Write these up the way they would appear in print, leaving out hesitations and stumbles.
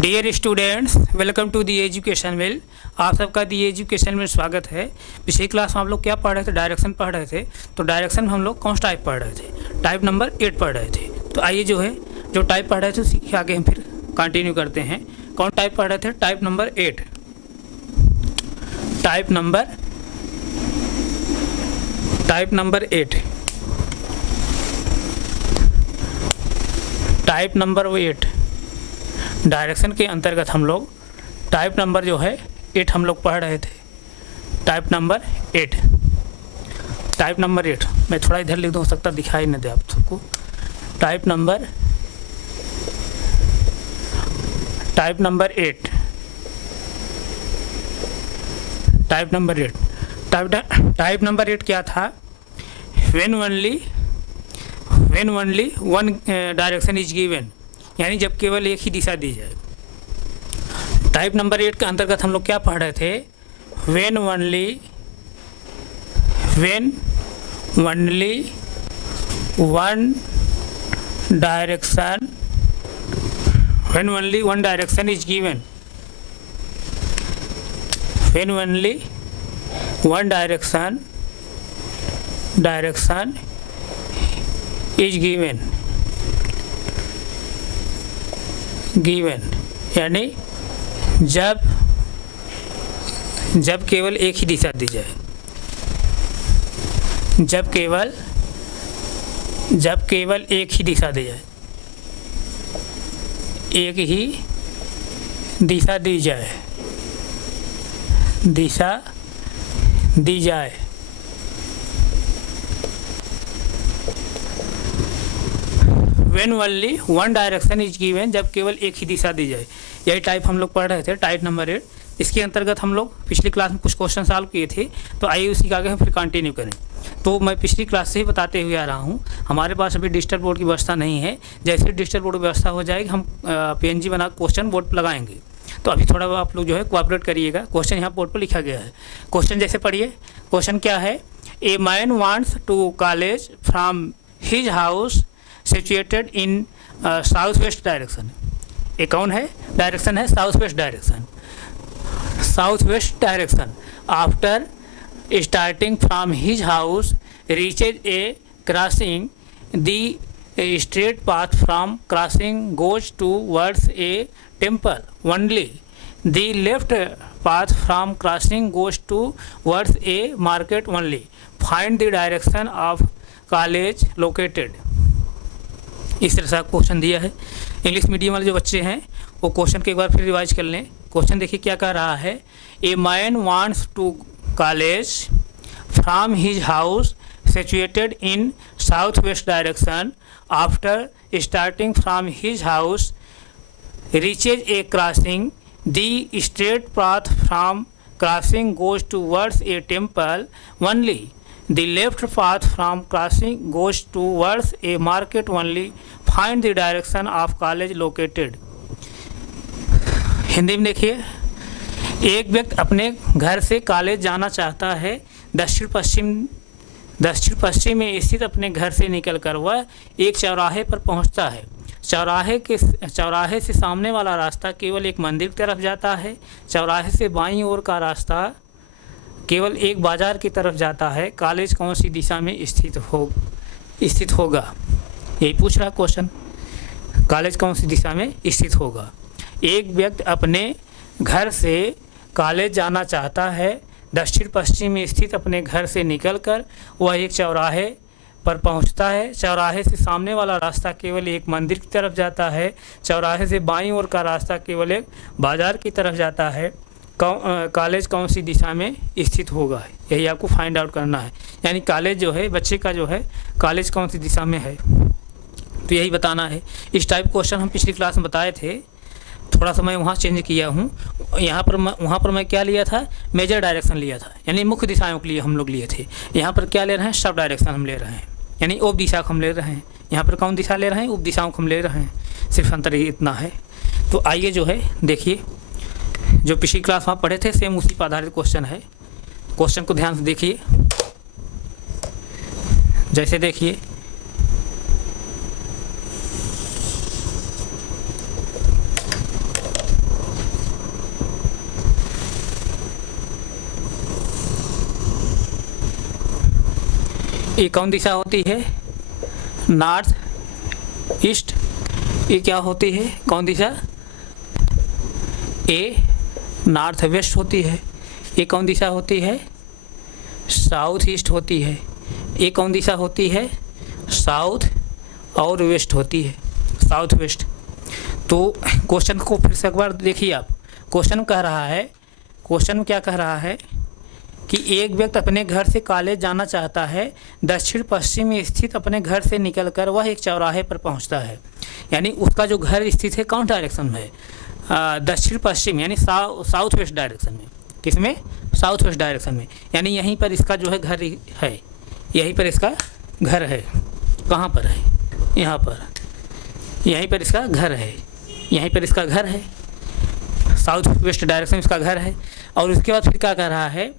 Dear students, welcome to the Education Mill. आप सबका दी education में स्वागत है। पिछली क्लास में हम लोग क्या पढ़ रहे थे? डायरेक्शन पढ़ रहे थे। तो डायरेक्शन में हम लोग कौन सा टाइप पढ़ रहे थे? टाइप नंबर 8 पढ़ रहे थे। तो आइए जो है जो टाइप पढ़ रहे थे उसी के आगे हम फिर कंटिन्यू करते हैं। कौन टाइप पढ़ रहे थे? Type number 8। Type number 8। Type number 8 direction के अंतर्गत हम लोग टाइप नंबर जो है 8 हम लोग पढ़ रहे थे। Type number 8। मैं थोड़ा इधर लिख दूँ, हो सकता दिखाई न दे आप सबको। Type number 8। टाइप नंबर 8 क्या था? when only one direction is given, यानी जब केवल एक ही दिशा दी जाए। टाइप नंबर 8 के अंतर्गत हम लोग क्या पढ़ रहे थे? when only one direction is given, when only one direction is given, यानी जब केवल एक ही दिशा दी जाए। जब केवल एक ही दिशा दी जाए, एक ही दिशा दी जाए। when only one direction is given, जब केवल एक ही दिशा दी जाए। यही टाइप हम लोग पढ़ रहे थे, टाइप नंबर 8। इसके अंतर्गत हम लोग पिछली क्लास में कुछ क्वेश्चन सॉल्व किए थे। तो आइए उसी के आगे हम फिर कंटिन्यू करें। तो मैं पिछली क्लास से ही बताते हुए आ रहा हूँ, हमारे पास अभी डिजिटल बोर्ड की व्यवस्था नहीं है। जैसे डिजिटल बोर्ड की व्यवस्था हो जाएगी हम PNG बना क्वेश्चन बोर्ड पर लगाएंगे। तो अभी थोड़ा आप लोग जो है कोऑपरेट करिएगा। क्वेश्चन यहाँ बोर्ड पर लिखा गया है। क्वेश्चन जैसे पढ़िए। क्वेश्चन क्या है? A man wants to college from his house situated in south west direction. ये कौन है? डायरेक्शन है south west direction. After starting from his house reaches a crossing, the straight path from crossing goes towards a temple only, the left path from crossing goes towards a market only, find the direction of college located. इस तरह से question दिया है। English medium वाले जो बच्चे हैं वो क्वेश्चन को एक बार फिर रिवाइज कर लें। क्वेश्चन देखिए क्या कह रहा है? A man wants to college from his house situated in south west direction, after starting from his house reaches a crossing, the straight path from crossing goes towards a temple only, the left path from crossing goes towards a market only, find the direction of college located। Hindi में देखिए। एक व्यक्ति अपने घर से college जाना चाहता है। दक्षिण पश्चिम में स्थित अपने घर से निकलकर वह एक चौराहे पर पहुंचता है। चौराहे से सामने वाला रास्ता केवल एक मंदिर की तरफ जाता है। चौराहे से बाईं ओर का रास्ता केवल एक बाजार की तरफ जाता है। कॉलेज कौन सी दिशा में स्थित होगा? यही पूछ रहा क्वेश्चन। कॉलेज कौन सी दिशा में स्थित होगा? एक व्यक्ति अपने घर से कॉलेज जाना चाहता है। दक्षिण पश्चिम में स्थित अपने घर से निकलकर वह एक चौराहे पर पहुंचता है। चौराहे से सामने वाला रास्ता केवल एक मंदिर की तरफ जाता है। चौराहे से बाईं ओर का रास्ता केवल एक बाजार की तरफ जाता है। कॉलेज कौन सी दिशा में स्थित होगा? यही आपको फाइंड आउट करना है। यानी कॉलेज जो है बच्चे का जो है कॉलेज कौन सी दिशा में है, तो यही बताना है। इस टाइप क्वेश्चन हम पिछली क्लास में बताए थे। थोड़ा सा मैं वहाँ चेंज किया हूँ। वहाँ पर मैं क्या लिया था? मेजर डायरेक्शन लिया था, यानी मुख्य दिशाओं के लिए हम लोग लिए थे। यहाँ पर क्या ले रहे हैं? सब डायरेक्शन हम ले रहे हैं, यानी उप दिशा को हम ले रहे हैं। यहाँ पर कौन दिशा ले रहे हैं? उप दिशाओं को हम ले रहे हैं। सिर्फ अंतर इतना है। तो आइए जो है देखिए, जो पिछली क्लास में पढ़े थे सेम उसी पर आधारित क्वेश्चन है। क्वेश्चन को ध्यान से देखिए। जैसे देखिए ये कौन दिशा होती है? North east. ये क्या होती है? कौन दिशा? ए नॉर्थ वेस्ट होती है। ये कौन दिशा होती है? साउथ ईस्ट होती है। ये कौन दिशा होती है? साउथ और वेस्ट होती है, साउथ वेस्ट। तो क्वेश्चन को फिर से एक बार देखिए आप। क्वेश्चन कह रहा है, क्वेश्चन क्या कह रहा है कि एक व्यक्ति अपने घर से कॉलेज जाना चाहता है। दक्षिण पश्चिम में स्थित अपने घर से निकलकर वह एक चौराहे पर पहुंचता है। यानी उसका जो घर स्थित है कौन डायरेक्शन में है? दक्षिण पश्चिम यानी साउथ वेस्ट डायरेक्शन में। किसमें? साउथ वेस्ट डायरेक्शन में। यानी यहीं पर इसका जो है घर है, यहीं पर इसका घर है। कहाँ पर है? यहाँ पर। यहीं पर इसका घर है, यहीं पर इसका घर है, साउथ वेस्ट डायरेक्शन में इसका घर है। और उसके बाद फिर क्या कर रहा है?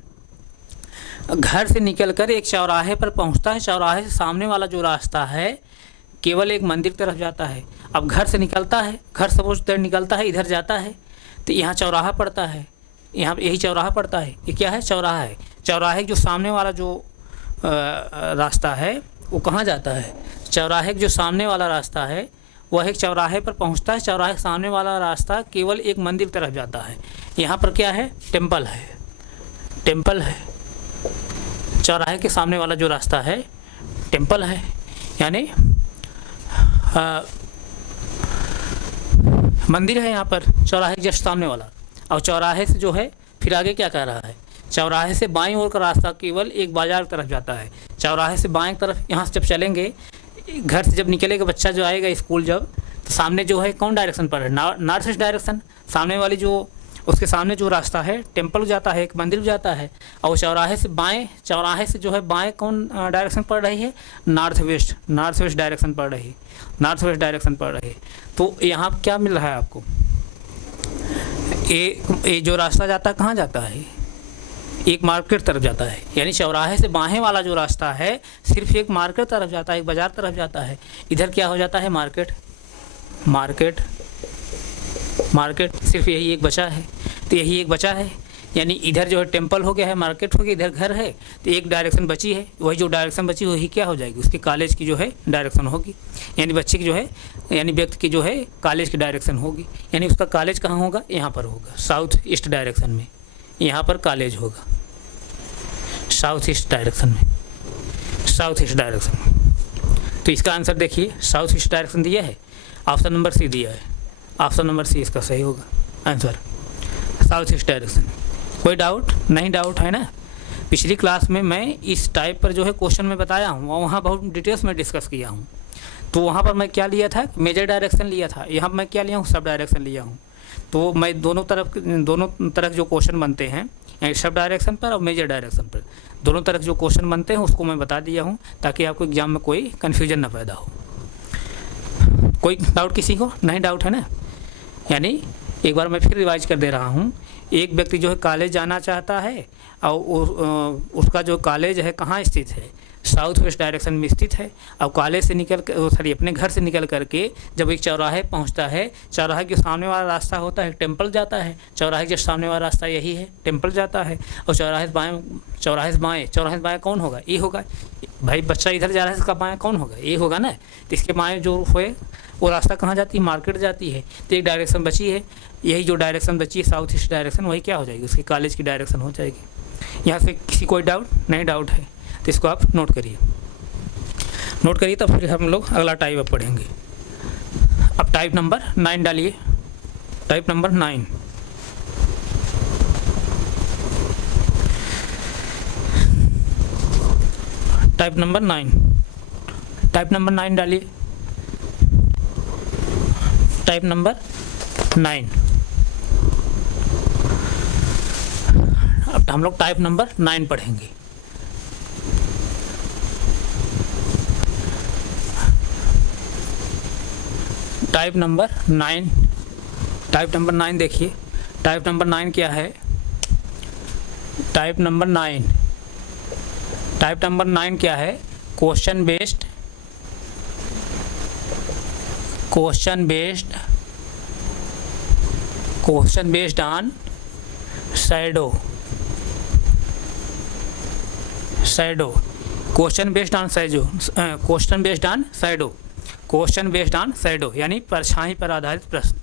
घर से निकलकर एक चौराहे पर पहुंचता है। चौराहे से सामने वाला जो रास्ता है केवल एक मंदिर तरफ जाता है। अब घर से निकलता है, घर सपोज निकलता है, इधर जाता है तो यहाँ चौराहा पड़ता है, यहाँ यही चौराहा पड़ता है। ये क्या है? चौराहा है। चौराहे जो सामने वाला जो रास्ता है वो कहाँ जाता है? चौराहे जो सामने वाला रास्ता है वह एक चौराहे पर पहुंचता है। चौराहे के सामने वाला रास्ता केवल एक मंदिर तरफ जाता है। यहाँ पर क्या है? टेम्पल है, टेम्पल है। चौराहे के सामने वाला जो रास्ता है टेम्पल है, यानी मंदिर है यहाँ पर चौराहे के जस्ट सामने वाला। और चौराहे से जो है फिर आगे क्या कह रहा है? चौराहे से बाईं ओर का रास्ता केवल एक बाजार तरफ जाता है। चौराहे से बाईं तरफ यहाँ से जब चलेंगे, घर से जब निकलेगा बच्चा जो आएगा स्कूल जब, तो सामने जो है कौन डायरेक्शन पर है? North east direction. सामने वाली जो उसके सामने जो रास्ता है टेम्पल जाता है, एक मंदिर जाता है। और चौराहे से बाएं, चौराहे से जो है बाएं कौन डायरेक्शन पड़ रही है? North west, north west direction पड़ रही है, नॉर्थ वेस्ट डायरेक्शन पड़ रही है। तो यहाँ क्या मिल रहा है आपको? ये जो रास्ता जाता है कहाँ जाता है? एक मार्केट तरफ जाता है। यानी चौराहे से बाएं वाला जो रास्ता है सिर्फ एक मार्केट तरफ जाता है, एक बाजार तरफ जाता है। इधर क्या हो जाता है? Market, market, market. सिर्फ यही एक बचा है, तो यही एक बचा है। यानी इधर जो है टेम्पल हो गया है, मार्केट हो गया, इधर घर है, तो एक डायरेक्शन बची है। वही जो डायरेक्शन बची वही क्या हो जाएगी? उसकी कॉलेज की जो है डायरेक्शन होगी। यानी बच्चे की जो है, यानी व्यक्ति की जो है कॉलेज की डायरेक्शन होगी। यानी उसका कॉलेज कहाँ होगा? यहाँ पर होगा, साउथ ईस्ट डायरेक्शन में। यहाँ पर कॉलेज होगा साउथ ईस्ट डायरेक्शन में, साउथ ईस्ट डायरेक्शन में। तो इसका आंसर देखिए, साउथ ईस्ट डायरेक्शन दिया है, ऑप्शन नंबर सी दिया है। ऑप्शन नंबर सी इसका सही होगा आंसर, साउथ ईस्ट डायरेक्शन। कोई डाउट नहीं? डाउट है ना? पिछली क्लास में मैं इस टाइप पर जो है क्वेश्चन में बताया हूँ, वहाँ बहुत डिटेल्स में डिस्कस किया हूँ। तो वहाँ पर मैं क्या लिया था? मेजर डायरेक्शन लिया था। यहाँ मैं क्या लिया हूँ? सब डायरेक्शन लिया हूँ। तो मैं दोनों तरफ जो क्वेश्चन बनते हैं, सब डायरेक्शन पर और मेजर डायरेक्शन पर, दोनों तरफ जो क्वेश्चन बनते हैं उसको मैं बता दिया हूँ, ताकि आपको एग्जाम में कोई कन्फ्यूजन ना पैदा हो। कोई डाउट किसी को? नहीं डाउट है ना? यानी एक बार मैं फिर रिवाइज कर दे रहा हूँ। एक व्यक्ति जो है कॉलेज जाना चाहता है और उसका जो कॉलेज है कहाँ स्थित है? साउथ वेस्ट डायरेक्शन में स्थित है। और कॉलेज से निकल कर अपने घर से निकल करके जब एक चौराहे पहुंचता है, चौराहे के सामने वाला रास्ता होता है टेम्पल जाता है। चौराहे के सामने वाला रास्ता यही है, टेम्पल जाता है। और चौराहे से बाएँ कौन होगा? ये होगा। भाई बच्चा इधर जा रहा है, इसका बाएँ कौन होगा? ये होगा ना। तो इसके बाएँ जो है वो रास्ता कहाँ जाती है? मार्केट जाती है। तो एक डायरेक्शन बची है, यही जो डायरेक्शन बची है साउथ ईस्ट डायरेक्शन, वही क्या हो जाएगी? उसकी कॉलेज की डायरेक्शन हो जाएगी। यहाँ से किसी कोई डाउट नहीं? डाउट है तो इसको आप नोट करिए, नोट करिए। तब फिर हम लोग अगला टाइप अब पढ़ेंगे। अब टाइप नंबर 9 डालिए, type number 9। Type number 9, type number 9 डालिए, टाइप नंबर 9। अब हम लोग टाइप नंबर 9 पढ़ेंगे। टाइप नंबर 9, टाइप नंबर 9 देखिए, टाइप नंबर 9 क्या है? टाइप नंबर 9, टाइप नंबर 9 क्या है? Question based, question based on shadow question based on shadow, question based on shadow, question based on shadow यानी परछाई पर आधारित प्रश्न,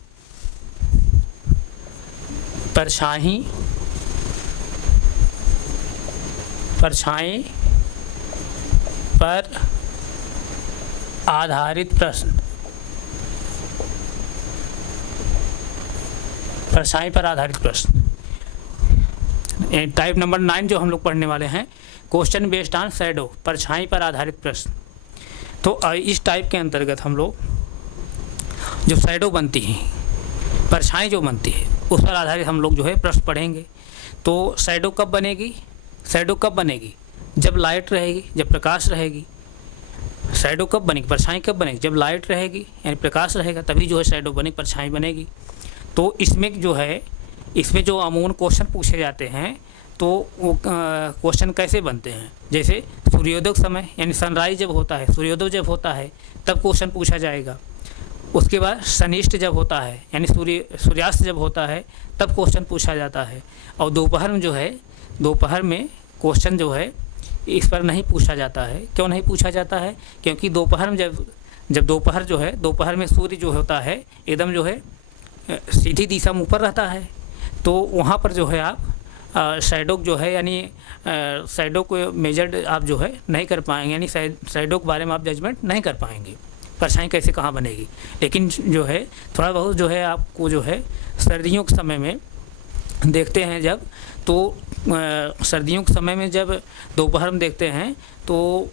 परछाई पर आधारित प्रश्न, परछाई पर आधारित प्रश्न। टाइप नंबर 9 जो हम लोग पढ़ने वाले हैं, क्वेश्चन बेस्ड ऑन शैडो, परछाई पर आधारित प्रश्न। तो इस टाइप के अंतर्गत हम लोग जो शैडो बनती है, परछाई जो बनती है, उस पर आधारित हम लोग जो है प्रश्न पढ़ेंगे। तो शैडो कब बनेगी? शैडो कब बनेगी? जब लाइट रहेगी, जब प्रकाश रहेगी। शैडो कब बनेगी, परछाई कब बनेगी? जब लाइट रहेगी यानी प्रकाश रहेगा, तभी जो है शैडो बनेगी, परछाई बनेगी। तो इसमें जो है, इसमें जो अमूमन क्वेश्चन पूछे जाते हैं तो वो क्वेश्चन कैसे बनते हैं? जैसे सूर्योदय समय यानी सनराइज जब होता है, सूर्योदय जब होता है तब क्वेश्चन पूछा जाएगा। उसके बाद सनिष्ठ जब होता है यानी सूर्यास्त जब होता है तब क्वेश्चन पूछा जाता है। और दोपहर में जो है, दोपहर में क्वेश्चन जो है इस पर नहीं पूछा जाता है। क्यों नहीं पूछा जाता है? क्योंकि दोपहर में जब दोपहर जो है, दोपहर में सूर्य जो होता है एकदम जो है सीधी दिशा में ऊपर रहता है, तो वहाँ पर जो है आप शैडो जो है यानी शैडो को मेजर्ड आप जो है नहीं कर पाएंगे, यानी शैडो के बारे में आप जजमेंट नहीं कर पाएंगे, परछाई कैसे कहाँ बनेगी। लेकिन जो है थोड़ा बहुत जो है आपको जो है सर्दियों के समय में देखते हैं जब, तो सर्दियों के समय में जब दोपहर में देखते हैं तो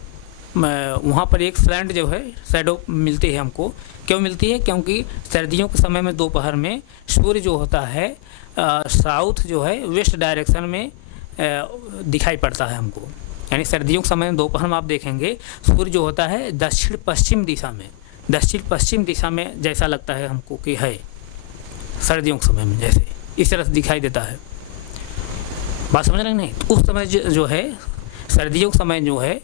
वहाँ पर एक स्लैंट जो है शैडो मिलती है हमको। क्यों मिलती है? क्योंकि सर्दियों के समय में दोपहर में सूर्य जो होता है साउथ जो है वेस्ट डायरेक्शन में दिखाई पड़ता है हमको। यानी सर्दियों के समय में दोपहर में आप देखेंगे सूर्य जो होता है दक्षिण पश्चिम दिशा में, दक्षिण पश्चिम दिशा में जैसा लगता है हमको कि है सर्दियों के समय में, जैसे इस तरह से दिखाई देता है। बात समझ रहे नहीं? तो उस समय जो है सर्दियों के समय जो है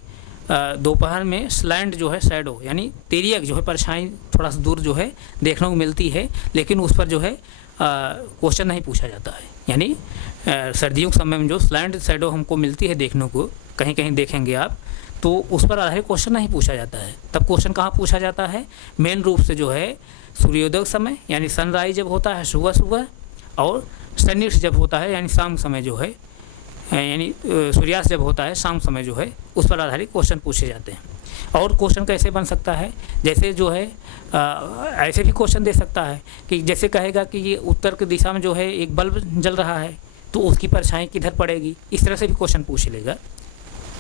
दोपहर में स्लैंट जो है शैडो यानी तिर्यक जो है परछाई थोड़ा सा दूर जो है देखने को मिलती है, लेकिन उस पर जो है क्वेश्चन नहीं पूछा जाता है। यानी सर्दियों के समय में जो स्लैंट शैडो हमको मिलती है देखने को, कहीं कहीं देखेंगे आप, तो उस पर आधारित क्वेश्चन नहीं पूछा जाता है। तब क्वेश्चन कहाँ पूछा जाता है? मेन रूप से जो है सूर्योदय समय यानी सनराइज जब होता है सुबह सुबह, और सनिष्ठ जब होता है यानी शाम समय जो है, यानी सूर्यास्त जब होता है शाम समय जो है, उस पर आधारित क्वेश्चन पूछे जाते हैं। और क्वेश्चन कैसे बन सकता है? जैसे जो है ऐसे भी क्वेश्चन दे सकता है कि जैसे कहेगा कि ये उत्तर की दिशा में जो है एक बल्ब जल रहा है तो उसकी परछाई किधर पड़ेगी, इस तरह से भी क्वेश्चन पूछ लेगा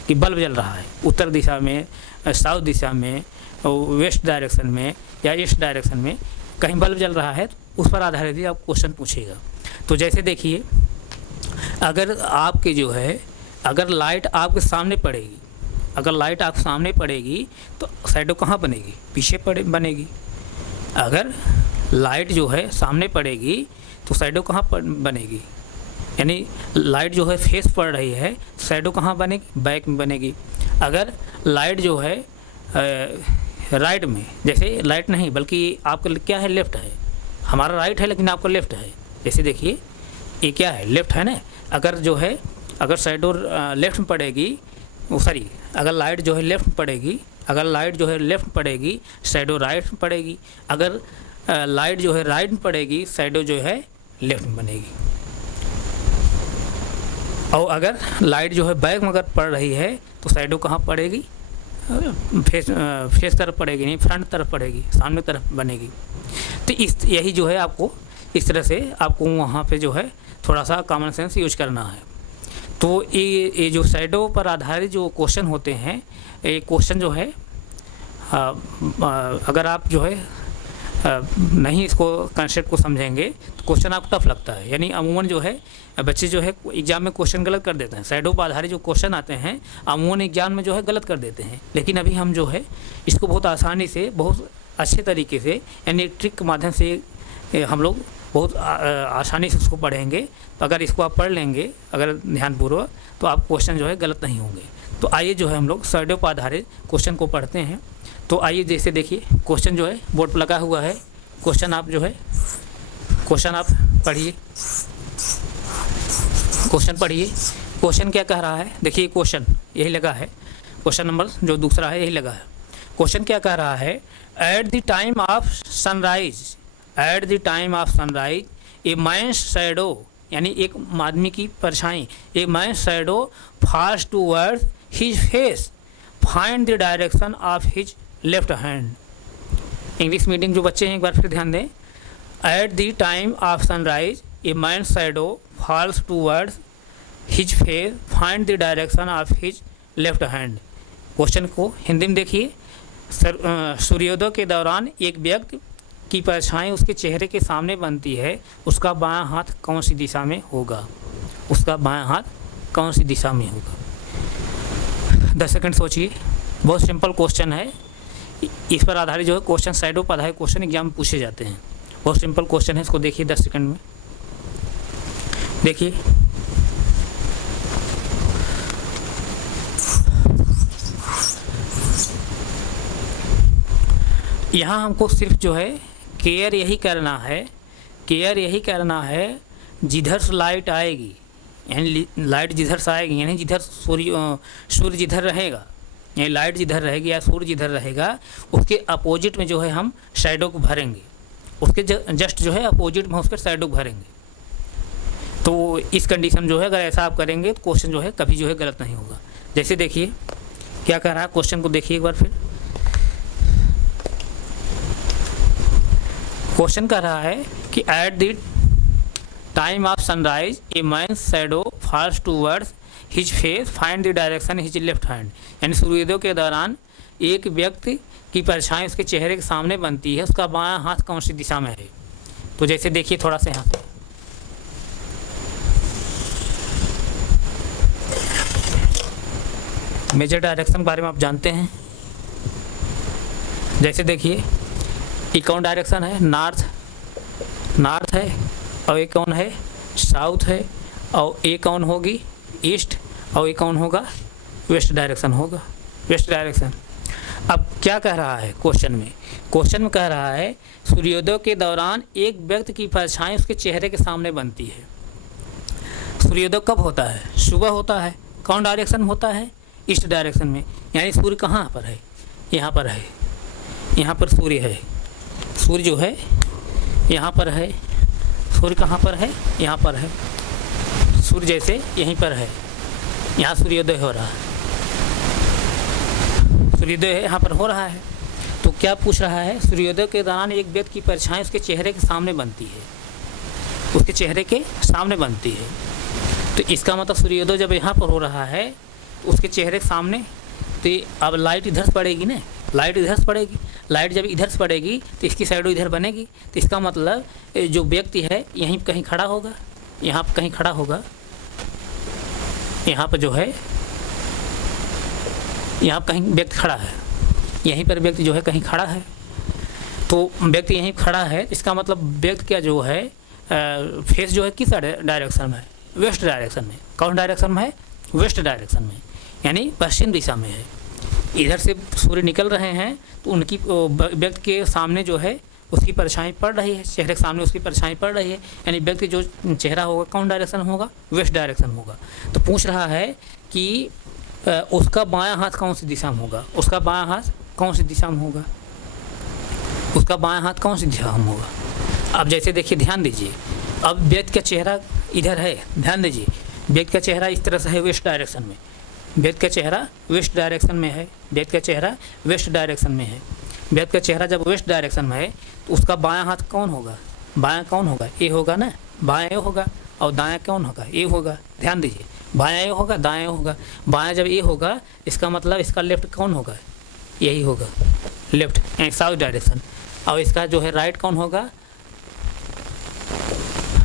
कि बल्ब जल रहा है उत्तर दिशा में, साउथ दिशा में, वेस्ट डायरेक्शन में या ईस्ट डायरेक्शन में कहीं बल्ब जल रहा है, तो उस पर आधारित भी आप क्वेश्चन पूछेगा। तो जैसे देखिए, अगर आपके जो है, अगर लाइट आपके सामने पड़ेगी, अगर लाइट आप सामने पड़ेगी तो शैडो कहाँ बनेगी? पीछे बनेगी। अगर लाइट जो है सामने पड़ेगी तो शैडो कहाँ बनेगी? यानी लाइट जो है फेस पड़ रही है, शैडो कहाँ बनेगी? बैक में बनेगी। अगर लाइट जो है राइट में, जैसे लाइट नहीं बल्कि आपका क्या है, लेफ्ट है, हमारा राइट है लेकिन आपका लेफ्ट है, जैसे देखिए ये क्या है, लेफ्ट है ना। अगर जो है, अगर शैडो लेफ्ट में पड़ेगी, सॉरी, अगर लाइट जो है लेफ्ट में पड़ेगी, अगर लाइट जो है लेफ्ट में पड़ेगी शैडो राइट में पड़ेगी। अगर लाइट जो है राइट में पड़ेगी शैडो जो है लेफ्ट में बनेगी। और अगर लाइट जो है बैक में अगर पड़ रही है तो शैडो कहाँ पड़ेगी? फेस तरफ पड़ेगी, नहीं फ्रंट तरफ पड़ेगी, सामने तरफ बनेगी। तो यही जो है आपको इस तरह से आपको वहाँ पे जो है थोड़ा सा कॉमन सेंस यूज करना है। तो ये जो शैडो पर आधारित जो क्वेश्चन होते हैं, ये क्वेश्चन जो है अगर आप जो है नहीं इसको कंसेप्ट को समझेंगे तो क्वेश्चन आपको टफ लगता है। यानी अमूमन जो है बच्चे जो है एग्जाम में क्वेश्चन गलत कर देते हैं। शैडो पर आधारित जो क्वेश्चन आते हैं अमूमन एग्जाम में जो है गलत कर देते हैं। लेकिन अभी हम जो है इसको बहुत आसानी से, बहुत अच्छे तरीके से, यानी ट्रिक के माध्यम से हम लोग बहुत आसानी से उसको पढ़ेंगे। तो अगर इसको आप पढ़ लेंगे अगर ध्यानपूर्वक, तो आप क्वेश्चन जो है गलत नहीं होंगे। तो आइए जो है हम लोग शैडो पर आधारित क्वेश्चन को पढ़ते हैं। तो आइए जैसे देखिए, क्वेश्चन जो है बोर्ड पर लगा हुआ है। क्वेश्चन आप जो है, क्वेश्चन आप पढ़िए, क्वेश्चन पढ़िए। क्वेश्चन क्या कह रहा है? देखिए क्वेश्चन यही लगा है। क्वेश्चन नंबर जो दूसरा है यही लगा है। क्वेश्चन क्या कह रहा है, at the time of sunrise, at the time of sunrise a man shadow, यानी एक आदमी की परछाई, a man shadow fast towards his face, find the direction of his left hand. English medium जो बच्चे हैं एक बार फिर ध्यान दें। At the time of sunrise a man shadow falls towards his face, find the direction of his left hand. Question को हिंदी में देखिए। सूर्योदय के दौरान एक व्यक्ति की परछाई उसके चेहरे के सामने बनती है, उसका बायां हाथ कौन सी दिशा में होगा, उसका बायां हाथ कौन सी दिशा में होगा। 10 सेकंड सोचिए। बहुत सिंपल क्वेश्चन है, इस पर आधारित जो है क्वेश्चन, शैडो पर आधारित क्वेश्चन एग्जाम में पूछे जाते हैं। बहुत सिंपल क्वेश्चन है, इसको देखिए 10 सेकंड में। देखिए यहाँ हमको सिर्फ जो है केयर यही करना है, केयर यही करना है जिधर से लाइट आएगी, यानी लाइट जिधर से आएगी, यानी जिधर सूर्य जिधर रहेगा, यानी लाइट जिधर रहेगी या सूर्य जिधर रहेगा उसके अपोजिट में जो है हम शैडो को भरेंगे, उसके जस्ट जो है अपोजिट में उसके शैडो को भरेंगे। तो इस कंडीशन जो है अगर ऐसा आप करेंगे तो क्वेश्चन जो है कभी जो है गलत नहीं होगा। जैसे देखिए क्या कर रहा है, क्वेश्चन को देखिए एक बार फिर। क्वेश्चन कर रहा है कि at the time of sunrise a man shadow falls towards his face, find the direction his left hand, यानी सूर्योदय के दौरान एक व्यक्ति की परछाई उसके चेहरे के सामने बनती है, उसका बायां हाथ कौन सी दिशा में है। तो जैसे देखिए थोड़ा सा यहाँ से मेजर डायरेक्शन के बारे में आप जानते हैं। जैसे देखिए एक कौन डायरेक्शन है, नॉर्थ है, और एक कौन है साउथ है, और एक कौन होगी ईस्ट, और एक कौन होगा वेस्ट डायरेक्शन होगा, वेस्ट डायरेक्शन। अब क्या कह रहा है क्वेश्चन में कह रहा है सूर्योदय के दौरान एक व्यक्ति की परछाई उसके चेहरे के सामने बनती है। सूर्योदय कब होता है, सुबह होता है। कौन डायरेक्शन होता है, ईस्ट डायरेक्शन में, यानी सूर्य कहाँ पर है, यहाँ पर है, यहाँ पर सूर्य है, सूर्य जो है यहाँ पर है, सूर्य कहाँ पर है, यहाँ पर है, सूर्य जैसे यहीं पर है, यहाँ सूर्योदय हो रहा है, सूर्योदय यहाँ पर हो रहा है। तो क्या पूछ रहा है, सूर्योदय के दौरान एक व्यक्ति की परछाई उसके चेहरे के सामने बनती है, उसके चेहरे के सामने बनती है। तो इसका मतलब सूर्योदय जब यहाँ पर हो रहा है उसके चेहरे के सामने, तो अब लाइट इधर से पड़ेगी ना, लाइट इधर से पड़ेगी, लाइट जब इधर से पड़ेगी तो इसकी शैडो इधर बनेगी। तो इसका मतलब जो व्यक्ति है यहीं कहीं खड़ा होगा, यहाँ पर कहीं खड़ा होगा, यहाँ पर जो है यहाँ पर कहीं व्यक्ति खड़ा है, यहीं पर व्यक्ति जो है कहीं खड़ा है। तो व्यक्ति यहीं खड़ा है, इसका मतलब व्यक्ति का जो है फेस जो है किस डायरेक्शन में है, वेस्ट डायरेक्शन में। कौन डायरेक्शन में है, वेस्ट डायरेक्शन में, यानी पश्चिम दिशा में है। इधर से सूर्य निकल रहे हैं तो उनकी व्यक्ति के सामने जो है उसकी परछाई पड़ रही है, चेहरे के सामने उसकी परछाई पड़ रही है, यानी व्यक्ति जो चेहरा होगा कौन डायरेक्शन होगा, वेस्ट डायरेक्शन होगा। तो पूछ रहा है कि उसका बायां हाथ कौन सी दिशा में होगा, उसका बायां हाथ कौन सी दिशा में होगा, उसका बायां हाथ कौन सी दिशा में होगा। अब जैसे देखिए ध्यान दीजिए, अब व्यक्ति का चेहरा इधर है, ध्यान दीजिए, व्यक्ति का चेहरा इस तरह से है वेस्ट डायरेक्शन में, व्यक्ति का चेहरा वेस्ट डायरेक्शन में है, व्यक्ति का चेहरा वेस्ट डायरेक्शन में है। व्यक्ति का चेहरा जब वेस्ट डायरेक्शन में है तो उसका बायां हाथ कौन होगा, बायां कौन होगा, ए होगा ना, बायां ए होगा, और दायां कौन होगा, ए होगा। ध्यान दीजिए, बायां ए होगा, दायां होगा। बायां जब ए होगा इसका मतलब इसका लेफ्ट कौन होगा, यही होगा लेफ्ट, यानी साउथ डायरेक्शन। और इसका जो है राइट कौन होगा,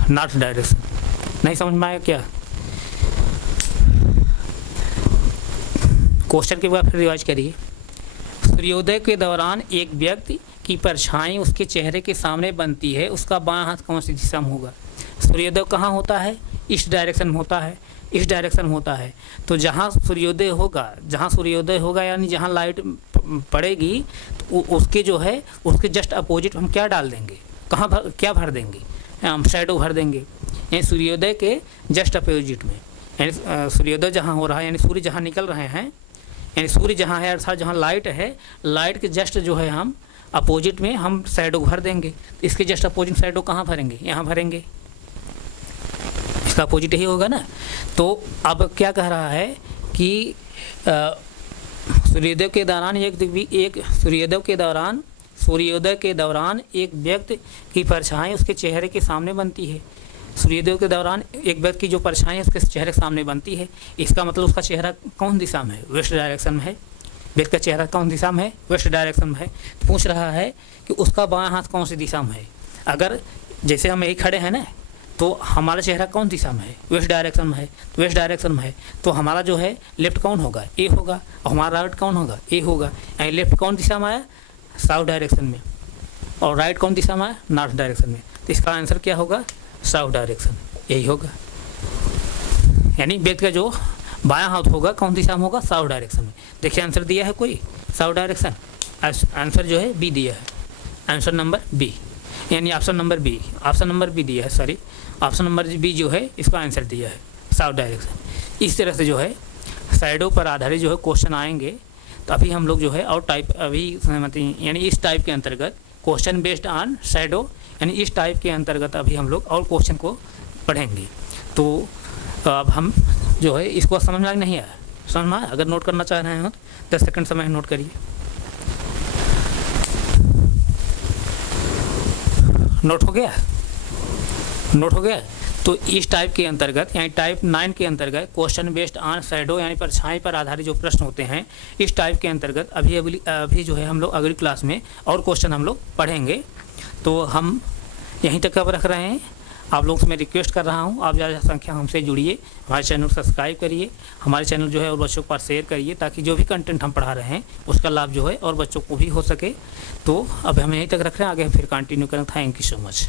नॉर्थ डायरेक्शन। नहीं समझ में आया क्या? क्वेश्चन के बाद फिर रिवाइज करिए। सूर्योदय के दौरान एक व्यक्ति की परछाई उसके चेहरे के सामने बनती है, उसका बायां हाथ कौन सी दिशा में होगा। सूर्योदय कहाँ होता है, ईस्ट डायरेक्शन में होता है, ईस्ट डायरेक्शन में होता है। तो जहाँ सूर्योदय होगा यानी जहाँ लाइट पड़ेगी तो उसके जो है उसके जस्ट अपोजिट हम क्या डाल देंगे, क्या भर देंगे, हम शैडो भर देंगे, यानी सूर्योदय के जस्ट अपोजिट में, यानी सूर्योदय जहाँ हो रहा है यानी सूर्य जहाँ निकल रहे हैं, यानी सूर्य जहाँ है अर्थात जहाँ लाइट है, लाइट के जस्ट जो है हम अपोजिट में हम शैडो भर देंगे। तो इसके जस्ट अपोजिट शैडो कहाँ भरेंगे, यहाँ भरेंगे, इसका अपोजिट ही होगा ना। तो अब क्या कह रहा है कि सूर्योदय के दौरान सूर्योदय के दौरान एक व्यक्ति की परछाई उसके चेहरे के सामने बनती है। सूर्योदय के दौरान एक व्यक्ति की जो परछाई उसके चेहरे के सामने बनती है, इसका मतलब उसका चेहरा कौन दिशा में है, वेस्ट डायरेक्शन में है। व्यक्ति का चेहरा कौन दिशा में है, वेस्ट डायरेक्शन में है। तो पूछ रहा है कि उसका बायां हाथ कौन सी दिशा में है। अगर जैसे हम यही खड़े हैं ना, तो हमारा चेहरा कौन दिशा में है, वेस्ट डायरेक्शन में है। तो वेस्ट डायरेक्शन में है तो हमारा जो है लेफ्ट कौन होगा, ए होगा, और हमारा राइट कौन होगा, ए होगा। यानी लेफ्ट कौन दिशा में आया, साउथ डायरेक्शन में, और राइट कौन दिशा में आया, नॉर्थ डायरेक्शन में। तो इसका आंसर क्या होगा, साउथ डायरेक्शन, यही होगा। यानी व्यक्ति का जो बायां हाथ होगा कौन दिशा में होगा, साउथ डायरेक्शन में। देखिए आंसर दिया है कोई, साउथ डायरेक्शन। आंसर जो है बी दिया है, आंसर नंबर बी, यानी ऑप्शन नंबर बी दिया है, सॉरी ऑप्शन नंबर बी जो है इसका आंसर दिया है, साउथ डायरेक्शन। इस तरह से जो है शैडो पर आधारित जो है क्वेश्चन आएंगे। तो अभी हम लोग जो है और टाइप यानी इस टाइप के अंतर्गत क्वेश्चन बेस्ड ऑन शैडो, यानी इस टाइप के अंतर्गत अभी हम लोग और क्वेश्चन को पढ़ेंगे। तो अब हम जो है इसको समझ में नहीं आया, समझ में आया? अगर नोट करना चाह रहे हैं तो 10 सेकंड समय नोट करिए। नोट हो गया। तो इस टाइप के अंतर्गत यानी टाइप 9 के अंतर्गत क्वेश्चन बेस्ड ऑन शैडो यानी परछाई पर आधारित जो प्रश्न होते हैं, इस टाइप के अंतर्गत अभी जो है हम लोग अगली क्लास में और क्वेश्चन हम लोग पढ़ेंगे। तो हम यहीं तक अब रख रहे हैं। आप लोगों से मैं रिक्वेस्ट कर रहा हूं, आप ज़्यादा संख्या हमसे जुड़िए, हमारे चैनल को सब्सक्राइब करिए, हमारे चैनल जो है और बच्चों के पास शेयर करिए, ताकि जो भी कंटेंट हम पढ़ा रहे हैं उसका लाभ जो है और बच्चों को भी हो सके। तो अब हम यहीं तक रख रहे हैं, आगे हम फिर कंटिन्यू करें। Thank you so much.